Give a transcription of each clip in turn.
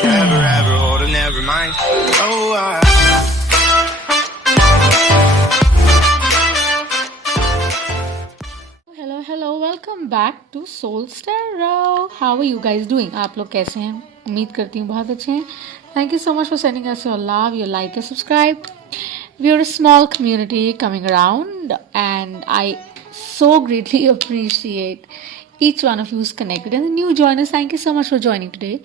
forever, ever hold or never mind. Oh, hello welcome back to Soul Star. How are you guys doing? आप लोग कैसे हैं? उम्मीद करती हूँ बहुत अच्छे हैं. Thank you so much for sending us your love, your like, your subscribe. We are a small community coming around, and I so greatly appreciate each one of you who's connected, and the new joiners, thank you so much for joining today.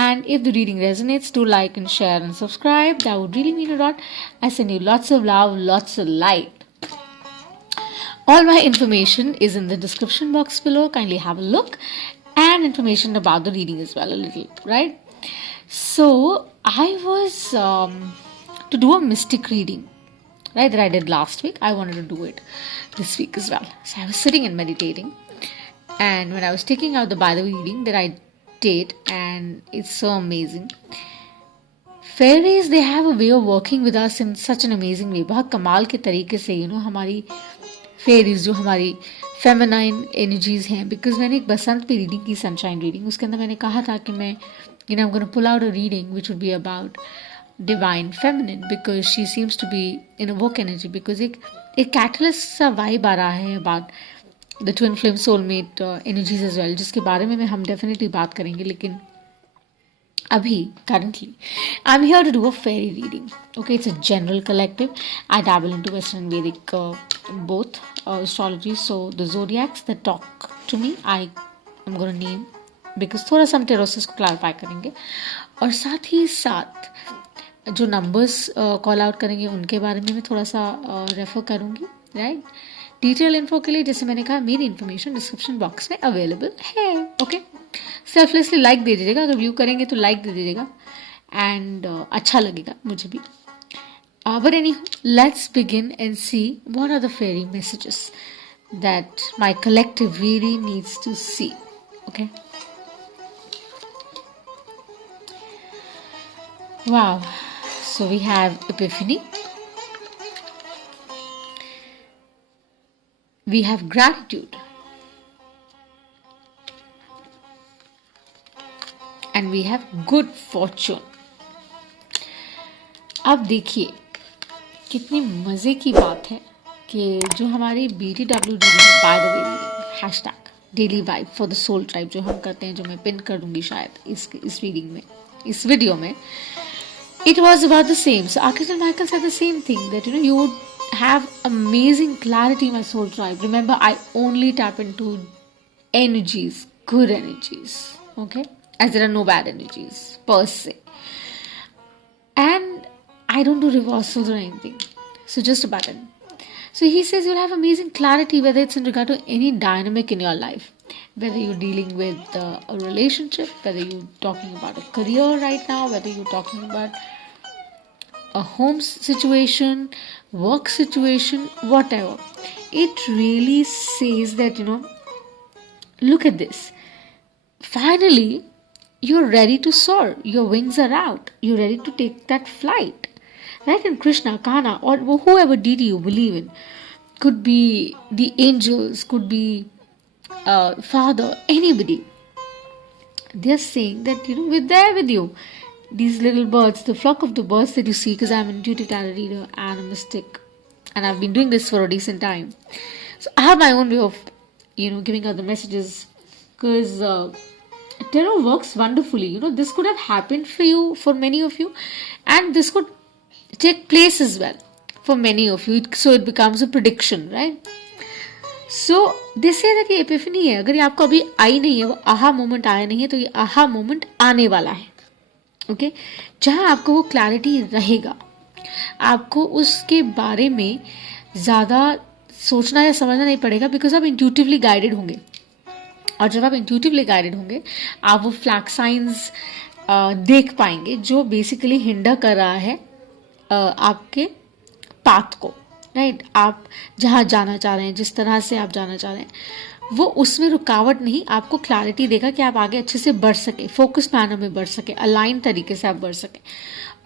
And if the reading resonates, do like and share and subscribe. That would really mean a lot. I send you lots of love, lots of light. All my information is in the description box below. Kindly have a look, and information about the reading as well, a little, right? So I was to do a mystic reading, right, that I did last week. I wanted to do it this week as well. So I was sitting and meditating, and when I was taking out the Bible reading that I did, and it's so amazing. Fairies, they have a way of working with us in such an amazing way. बहुत कमाल के तरीके से हमारी fairies जो हमारी feminine energies हैं. Because मैंने एक बसंत पे रीडिंग की, सनशाइन रीडिंग. उसके अंदर मैंने कहा था कि मैं I am gonna pull out a reading which would be about divine feminine, because she seems to be in a work energy. Because एक कैटलिस्ट सा वाइब आ रहा है about the twin flame soulmate energies as well, जिसके बारे में हम definitely बात करेंगे. लेकिन अभी currently I'm here to do a fairy reading. Okay, it's a general collective. I dabble into Western and Vedic both astrology. So the zodiacs that talk to me, I am going to name, because थोड़ा सा हम टेरोसिस को clarify करेंगे, और साथ ही साथ जो numbers call out करेंगे उनके बारे में मैं थोड़ा सा रेफर करूँगी. राइट, डिटेल इन्फो के लिए, जैसे मैंने कहा, मेरी इन्फॉर्मेशन डिस्क्रिप्शन बॉक्स में अवेलेबल है. ओके, सेल्फलेसली लाइक दे दीजिएगा. अगर व्यू करेंगे तो लाइक दे दीजिएगा, एंड अच्छा लगेगा मुझे भी. But any, let's begin and see what are the fairy messages that my collective really needs to see. Okay. Wow. So we have Epiphany. We have gratitude. And we have good fortune. अब देखिए कितनी मज़े की बात है कि जो हमारी BTW reading, by the way reading, hashtag daily vibe for the soul tribe जो हम करते हैं, जो मैं पिन कर दूंगी शायद इस रीडिंग में, इस वीडियो में, it was about the same. So Archangel Michael said the same thing, that you would have amazing clarity, my soul tribe. Remember, I only tap into energies, good energies, okay, as there are no bad energies per se, and I don't do reversals or anything, so just a button. So he says you'll have amazing clarity, whether it's in regard to any dynamic in your life, whether you're dealing with a relationship, whether you're talking about a career right now, whether you're talking about a home situation, work situation, whatever. It really says that, look at this. Finally, you're ready to soar. Your wings are out. You're ready to take that flight. Right? And Krishna, Kana, or whoever deity you believe in, could be the angels, could be Father, anybody. They're saying that, we're there with you. These little birds, the flock of the birds that you see, because I'm an intuitive tarot reader and a mystic, and I've been doing this for a decent time. So I have my own way of, giving out the messages, because tarot works wonderfully. This could have happened for you, for many of you, and this could take place as well for many of you. So it becomes a prediction, right? So they say that ये epiphany है. अगर ये आपको अभी आई नहीं है, वो aha moment आया नहीं है, तो ये aha moment आने वाला है. ओके, जहाँ आपको वो क्लैरिटी रहेगा, आपको उसके बारे में ज़्यादा सोचना या समझना नहीं पड़ेगा, बिकॉज आप इंट्यूटिवली गाइडेड होंगे. और जब आप इंट्यूटिवली गाइडेड होंगे, आप वो फ्लैग साइंस देख पाएंगे जो बेसिकली हिंडर कर रहा है आपके पाथ को. राइट, आप जहाँ जाना चाह रहे हैं, जिस तरह से आप जाना चाह रहे हैं, वो उसमें रुकावट नहीं, आपको क्लैरिटी देगा कि आप आगे अच्छे से बढ़ सके, फोकस मैनर में बढ़ सके, अलाइन तरीके से आप बढ़ सके.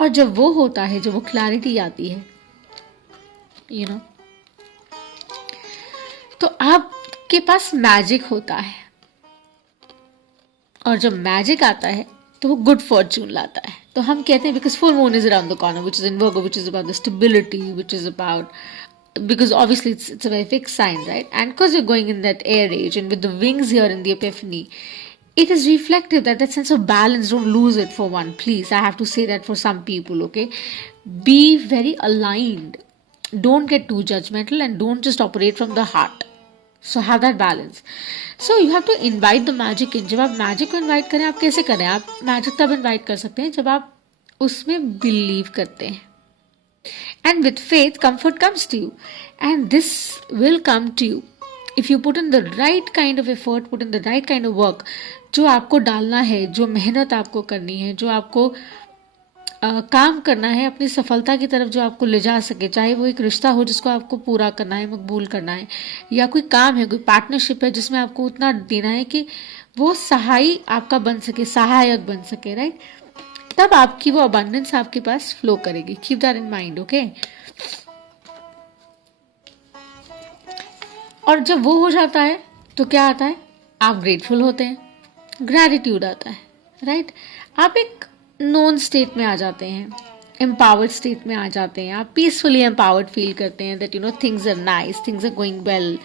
और जब वो होता है, जब वो क्लैरिटी आती है, तो आपके पास मैजिक होता है. और जब मैजिक आता है तो वो गुड फॉर्चून लाता है. तो हम कहते हैं because full moon is around the corner which is in Virgo, which is about the stability, which is about, because obviously it's a very fixed sign, right? And because you're going in that air age and with the wings here in the epiphany, it is reflective that that sense of balance, don't lose it for one, please. I have to say that for some people, okay? Be very aligned, don't get too judgmental, and don't just operate from the heart. So have that balance. So you have to invite the magic in. जब आप magic को invite करें, आप कैसे करें? आप magic तब invite कर सकते हैं जब आप उसमें believe करते हैं. And with faith, comfort comes to you. And this will come to you if you put in the right kind of effort, put in the right kind of work. जो आपको डालना है, जो मेहनत आपको करनी है, जो आपको काम करना है अपनी सफलता की तरफ, जो आपको ले जा सके, चाहे वो एक रिश्ता हो जिसको आपको पूरा करना है, मकबूल करना है, या कोई काम है, कोई पार्टनरशिप है जिसमें आपको उतना देना है कि वो सहाय आपका बन सके, सहायक बन सके, राइट? तब आपकी वो अबंडेंस आपके पास फ्लो करेगी. Keep that in mind, okay? और जब वो हो जाता है तो क्या आता है? आप ग्रेटफुल होते हैं, ग्रैटिट्यूड आता है, राइट? आप एक नॉन स्टेट में आ जाते हैं, एम्पावर्ड स्टेट में आ जाते हैं, आप पीसफुली एम्पावर्ड फील करते हैं that you know things are nice, things are going well,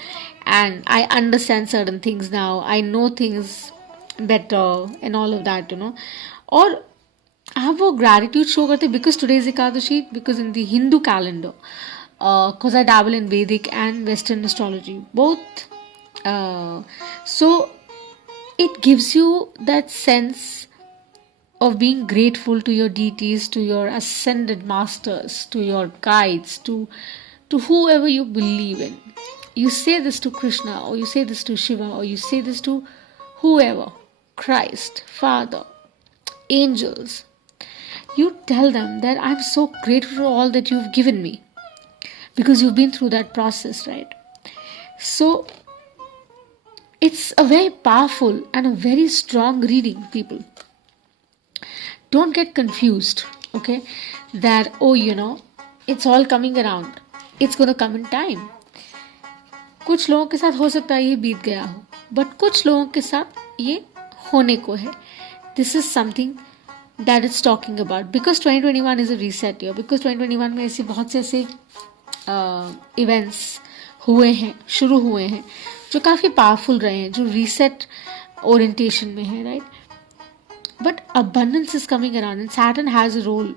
and I understand certain things now, I know things better and all of that, you know. और आप वो gratitude show करते हैं because today is Ekadashi, because in the Hindu calendar, because I dabble in Vedic and Western astrology, both. So it gives you that sense of being grateful to your deities, to your ascended masters, to your guides, to whoever you believe in. You say this to Krishna, or you say this to Shiva, or you say this to whoever, Christ, Father, angels. You tell them that I'm so grateful for all that you've given me, because you've been through that process, right? So it's a very powerful and a very strong reading, people. Don't get confused, okay? That, oh, you know, it's all coming around. It's going to come in time. कुछ लोगों के साथ हो सकता है ये बीत गया हो, बट कुछ लोगों के साथ ये होने को है. This is something that it's talking about, because 2021 is a reset year, because 2021 में ऐसे बहुत से ऐसे इवेंट्स हुए हैं, शुरू हुए हैं, जो काफ़ी पावरफुल रहे हैं, जो रीसेट ओरिएंटेशन में है, right? But abundance is coming around, and Saturn has a role,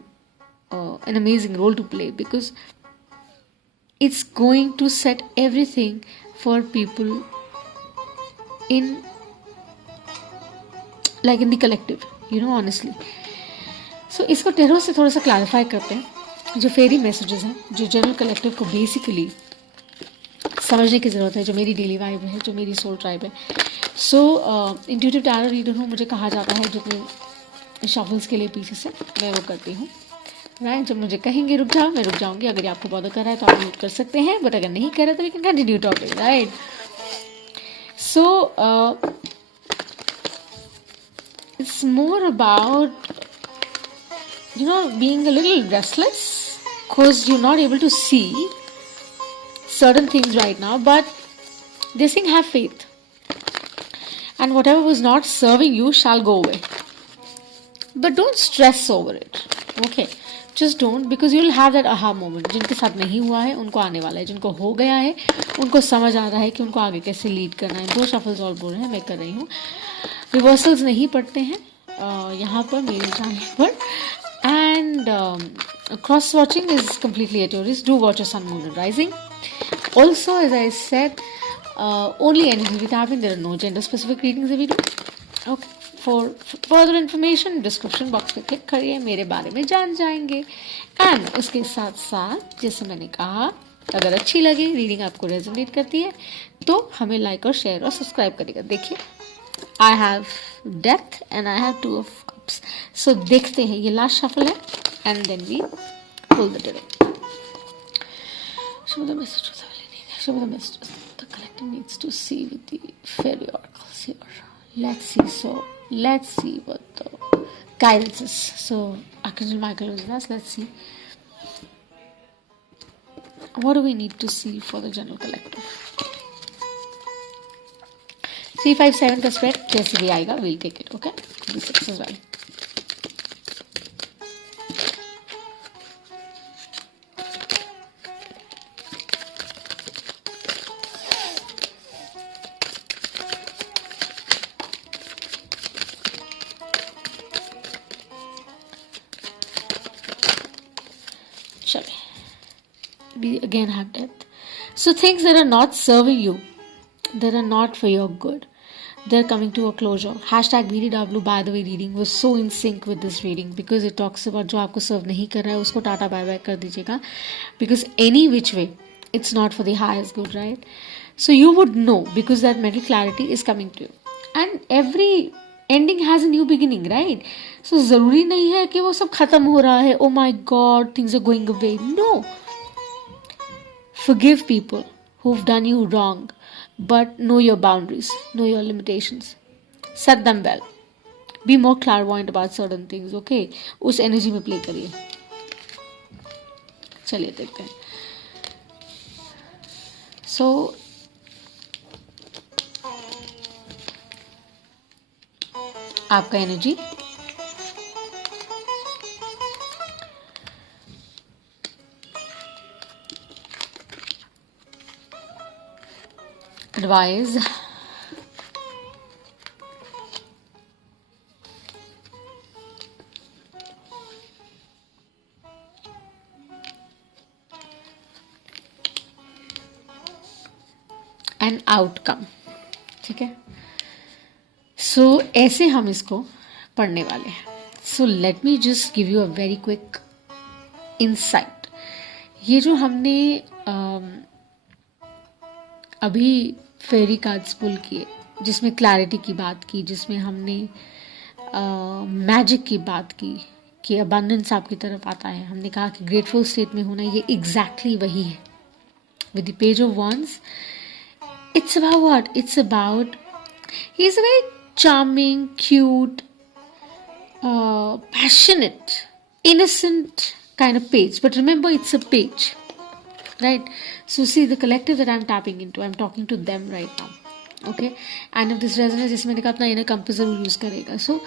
an amazing role to play, because it's going to set everything for people in, like in the collective, you know, honestly. So इसको tarot से थोड़ा सा clarify करते हैं. जो फेरी messages हैं, जो general collective को बेसिकली समझने की ज़रूरत है, जो मेरी डेली वाइब है, जो मेरी सोल ट्राइब है. सो इंट्यूटिव टैरो रीडर हूँ, मुझे कहा जाता है जितने शफल्स के लिए पीछे से मैं वो करती हूँ, राइट? जब मुझे कहेंगे रुक जाओ, मैं रुक जाऊँगी. अगर आपको बॉदर कर रहा है तो आप म्यूट कर सकते हैं, बट अगर नहीं कर रहा तो we can continue talking, right? So it's more about, you know, being a little restless because you're not able to see certain things right now, but they're saying have faith, and whatever was not serving you shall go away. But don't stress over it, okay? Just don't, because you'll have that aha moment. जिनके साथ नहीं हुआ है उनको आने वाला है, जिनको हो गया है उनको समझ आ रहा है कि उनको आगे कैसे लीड करना है. 2 शफल्स और बोल रहे हैं, मैं कर रही हूँ. रिवर्सल्स नहीं पढ़ते हैं यहाँ पर मेरे चैनल पर. And cross watching is completely at your risk. Do watch your sun, moon, and rising. Also, as I said, only energies with happening. There are no gender specific readings that we do. Okay. For further information, description box में click करिए, मेरे बारे में जान जाएंगे. And उसके साथ साथ जैसे मैंने कहा, अगर अच्छी लगी रीडिंग, आपको रेजोनेट करती है, तो हमें लाइक और शेयर और सब्सक्राइब करिएगा. देखिए, I have death and I have 2 of cups. So देखते हैं, ये लास्ट शफल है, and then we pull the tarot. Show the messages. Show the messages. The collective needs to see with the fairy oracles here. Let's see. So let's see what the guidance is. So Archangel Michael is with us. Let's see. What do we need to see for the general collective? 3, 5, 7 का spread जैसे भी आएगा, we'll take it. Okay? 6 as well. चले, we again have death. So things that are not serving you, that are not for your good, they're coming to a closure. Hashtag BDW, by the way, reading was so in sync with this reading because it talks about जो आपको सर्व नहीं कर रहा है उसको tata bye bye कर दीजिएगा, because any which way it's not for the highest good, right? So you would know because that mental clarity is coming to you, and every ending has a new beginning, right? So ज़रूरी नहीं है कि वो सब खत्म हो रहा है, oh my god things are going away. No, forgive people who've done you wrong, but know your boundaries, know your limitations, set them well, be more clairvoyant about certain things, okay? उस energy में play करिए. चलिए देखते हैं. So आपका energy advise an outcome. ठीक है, सो ऐसे हम इसको पढ़ने वाले हैं. So let me just give you a very quick insight. ये जो हमने अभी फेरी कार्ड्स पुल किए, जिसमें क्लैरिटी की बात की, जिसमें हमने मैजिक की बात की कि अबंडेंस आपकी तरफ आता है, हमने कहा कि ग्रेटफुल स्टेट में होना, ये एग्जैक्टली वही है. With the page of wands, it's about what? It's about, he's a very charming, cute, passionate, innocent kind of page. But remember, it's a page, right? So see, the collective that I'm tapping into, I'm talking to them right now, okay? And if this resonates, जिसमें मैंने कहा अपना inner compass जरूर use करेगा. So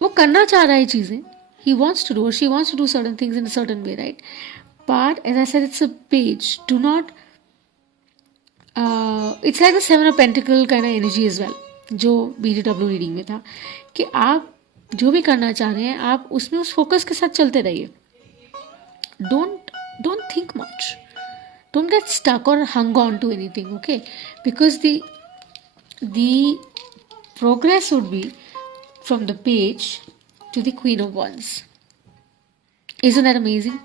वो करना चाह रहा है चीज़ें, he wants to do or she wants to do certain things in a certain way, right? But as I said, it's a page. Do not it's like the seven of pentacle kind of energy is well, जो BDW reading में था, कि आप जो भी करना चाह रहे हैं आप उसमें उस फोकस के साथ चलते रहिए. Don't think much, don't get stuck और hung on to anything, okay? Because the progress would be from the page to the queen of wands. Isn't that amazing?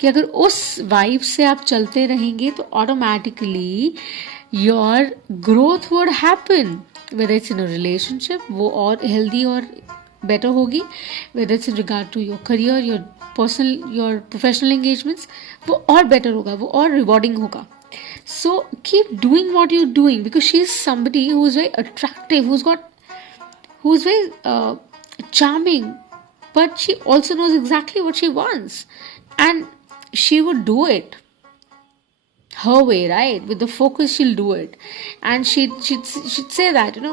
कि अगर उस वाइब से आप चलते रहेंगे तो automatically your growth would happen. Whether it's in a relationship, वो और हेल्दी और बेटर होगी. Whether it's in regard to your career, your personal, your professional engagements, वो और बेटर होगा, वो और रिवॉर्डिंग होगा. So keep doing what you doing because she is somebody who is very attractive, who is very charming, but she also knows exactly what she wants, and she would do it her way, right? With the focus, she'll do it, and she'd say that, you know,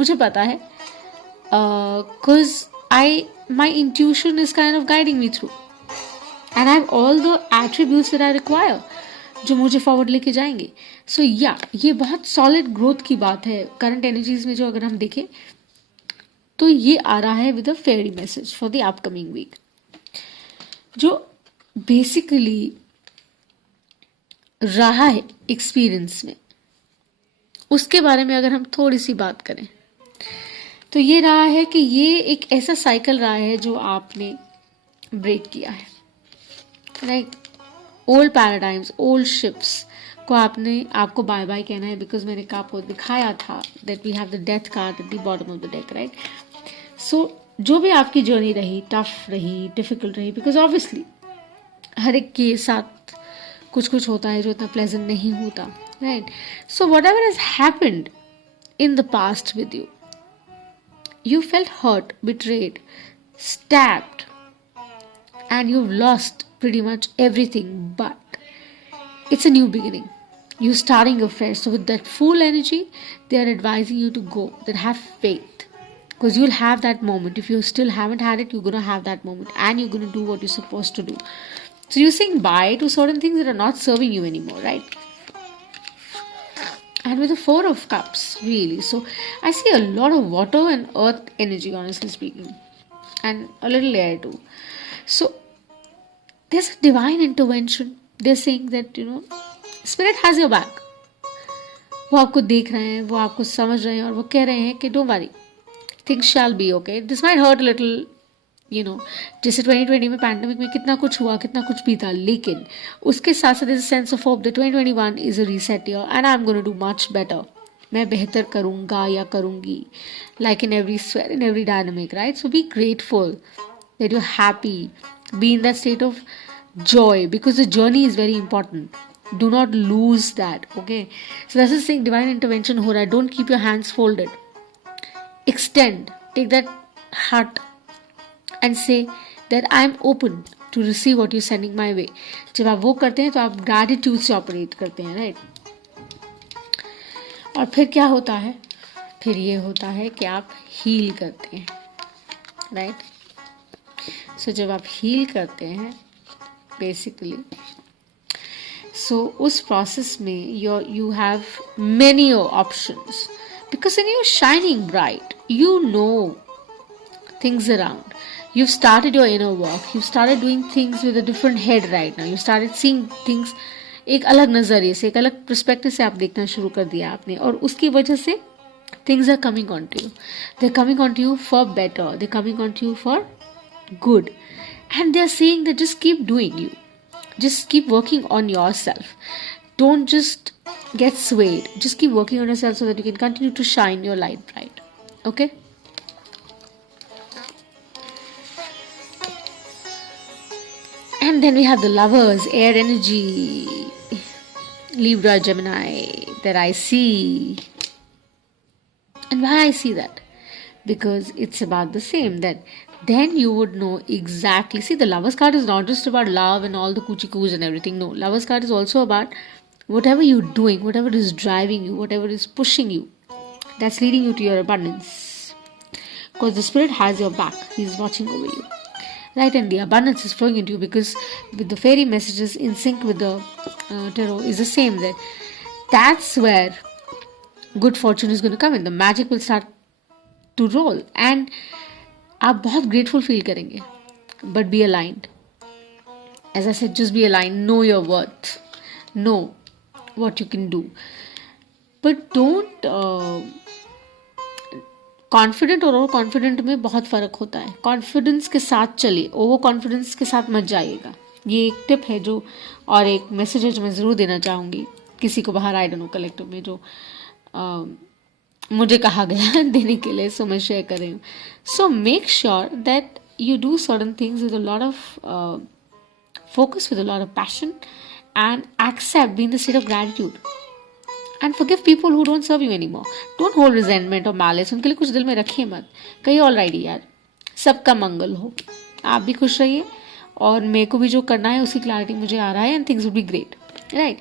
मुझे पता है, cause my intuition is kind of guiding me through, and I have all the attributes that I require, जो मुझे forward लेके जाएंगे. सो या ये बहुत सॉलिड ग्रोथ की बात है करंट एनर्जीज में. जो अगर हम देखें तो ये आ रहा है with a fairy message for the upcoming week, जो बेसिकली रहा है एक्सपीरियंस में. उसके बारे में अगर हम थोड़ी सी बात करें तो ये रहा है कि ये एक ऐसा साइकिल रहा है जो आपने ब्रेक किया है, right? Old paradigms, old ships को आपको बाय बाय कहना है. बिकॉज मैंने आपको दिखाया था that we have the death card at the bottom of the deck, right? So जो भी आपकी जर्नी रही, टफ रही, डिफिकल्ट रही, बिकॉज ऑब्वियसली हर एक के साथ कुछ कुछ होता है जो इतना प्लेजेंट नहीं होता, right? So what ever has happened in the past with you, you felt hurt, betrayed, stabbed, and you've lost pretty much everything, but it's a new beginning. You're starting afresh. So with that full energy, they are advising you to go, that have faith, because you'll have that moment. If you still haven't had it, you're going to have that moment, and you're going to do what you're supposed to do. So you're saying bye to certain things that are not serving you anymore, right? And with the Four of Cups, really. So I see a lot of water and earth energy, honestly speaking. And a little air too. So there's a divine intervention. They're saying that, spirit has your back. वो आपको देख रहे हैं, वो आपको समझ रहे हैं, और वो कह रहे हैं कि don't worry, things shall be okay. This might hurt a little, जैसे 2020 में पैंडमिक में कितना कुछ हुआ, कितना कुछ भी था, लेकिन उसके साथ साथ there's a sense of hope that 2021 is a reset year and I'm going to do much better. मैं बेहतर करूँगा या करूँगी, like in every sphere, in every dynamic, right? So be grateful that you're happy. Be in that state of joy, because the journey is very important. Do not lose that, okay? So that's the saying, divine intervention हो रहा है. Don't keep your hands folded. Extend. Take that heart and say that I am open to receive what you're sending my way. जब आप वो करते हैं तो आप gratitude से operate करते हैं, right? और फिर क्या होता है? फिर ये होता है कि आप हील करते हैं, राइट? सो जब आप हील करते हैं बेसिकली, सो उस प्रोसेस में you have many options, because when you're shining bright, you know things around. You've started your inner work. You've started doing things with a different head right now. You started seeing things एक अलग नज़रिए से, एक अलग perspective से आप देखना शुरू कर दिया आपने, और उसकी वजह से things are coming onto you. They're coming onto you for better. They're coming onto you for good. And they're saying that just keep doing you. Just keep working on yourself. Don't just get swayed. Just keep working on yourself so that you can continue to shine your light bright. Okay? And then we have the lovers, air energy, Libra, Gemini, that I see. And why I see that? Because it's about the same, that then you would know exactly. See, the lovers card is not just about love and all the coochie coos and everything. No, lovers card is also about whatever you're doing, whatever is driving you, whatever is pushing you, that's leading you to your abundance. Because the spirit has your back. He's watching over you. Right, and the abundance is flowing into you, because with the fairy messages in sync with the tarot is the same, that that's where good fortune is going to come in. The magic will start to roll and आप बहुत grateful feel करेंगे. But be aligned. As I said, just be aligned. Know your worth. Know what you can do. But don't confident और over confident में बहुत फ़र्क होता है. Confidence के साथ चलिए, ओवर कॉन्फिडेंस के साथ मत जाइएगा. ये एक टिप है जो, और एक मैसेज है जो मैं ज़रूर देना चाहूँगी किसी को बाहर, आई डोंट नो, कलेक्टिव में जो मुझे कहा गया देने के लिए, सो मैं शेयर कर रही हूँ. So make sure that you do certain things with a lot of focus, with a lot of passion, and accept, be in the state of gratitude. And forgive people who don't serve you anymore. Don't hold resentment or malice. उनके लिए कुछ दिल में रखिए मत. कहिए alrighty यार, सबका मंगल हो, आप भी खुश रहिए, और मेरे को भी जो करना है उसकी क्लैरिटी मुझे आ रहा है, and things will be great, right.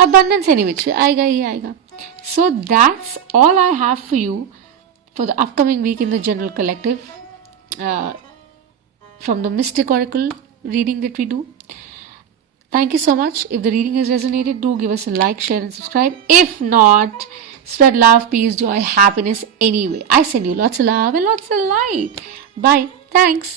Abundance any which आएगा ही आएगा. So that's all I have for you for the upcoming week in the general collective, from the Mystic Oracle reading that we do. Thank you so much. If the reading has resonated, do give us a like, share and subscribe. If not, spread love, peace, joy, happiness anyway. I send you lots of love and lots of light. Bye. Thanks.